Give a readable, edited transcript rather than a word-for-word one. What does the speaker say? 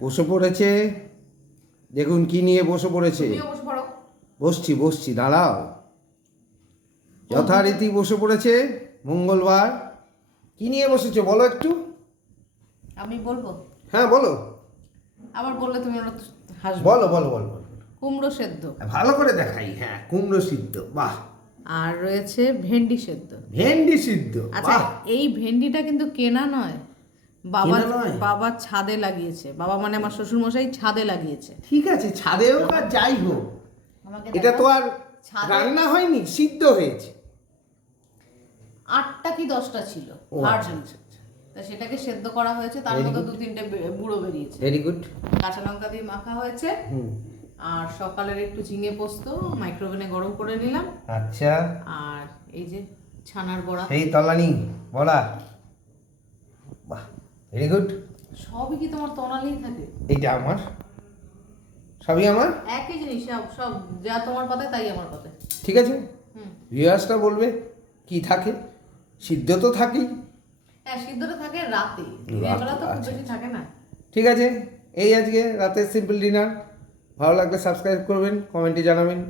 বসে পড়েছে। দেখুন কি নিয়ে বসে পড়েছে। তুমিও বসে পড়ো। বসছি দাঁড়াও। যথারীতি বসে পড়েছে। মঙ্গলবার কি নিয়ে বসেছে বলো একটু। আমি বলবো? হ্যাঁ বলো। আবার বললে তুমি ওরা হাসবে। বলো বলো বলো বলো। কুমড়ো সেদ্ধ। ভালো করে দেখাই। হ্যাঁ, কুমড়ো সিদ্ধ, বাহ। আর রয়েছে ভেন্ডি সেদ্ধ। ভেন্ডি সিদ্ধ, আচ্ছা, বাহ। এই ভেন্ডিটা কিন্তু কেনা নয়, বাবা কেনা নয়? বাবা ছাদে লাগিয়েছে। বাবা মানে আমার শ্বশুর মশাই ছাদে লাগিয়েছে। ঠিক আছে, ছাদে হোক আর যাই হোক, আমাকে এটা তো আর ছাদে- রান্না হয়নি, সিদ্ধ হয়েছে। 8টা কি 10টা ছিল ও আচ্ছা ভার্জিন। আচ্ছা আচ্ছা। তা সেটাকে সেদ্ধ করা হয়েছে, তার Very মধ্যে good. 2-3টে বুড়ো বেরিয়েছে। Very good. কাঁচা লঙ্কা দিয়ে মাখা হয়েছে। হুম। আর সকালের একটু ঝিঙে পোস্ত মাইক্রোওভেনে গরম করে নিলাম। আচ্ছা, আর এই যে ছানার বড়া। সেই তলানি বড়া, বাহ, ভেরি গুড। সবই কি তোমার তনালেই থাকে? এইটা আমার, সবই আমার। একই জিনিস, সব সব যা তোমার পাতে তাই আমার পাতে। ঠিক আছে, হুম। ভিউয়ার্সটা বলবে কি থাকে। সিদ্ধ তো থাকেই। হ্যাঁ, সিদ্ধটা থাকে রাতে, দিনের বেলা তো খুব আচ্ছা, বেশি থাকে না। ঠিক আছে। এই আজকে রাতের সিম্পল ডিনার। ভালো লাগলে সাবস্ক্রাইব করবেন, কমেন্টে জানাবেন।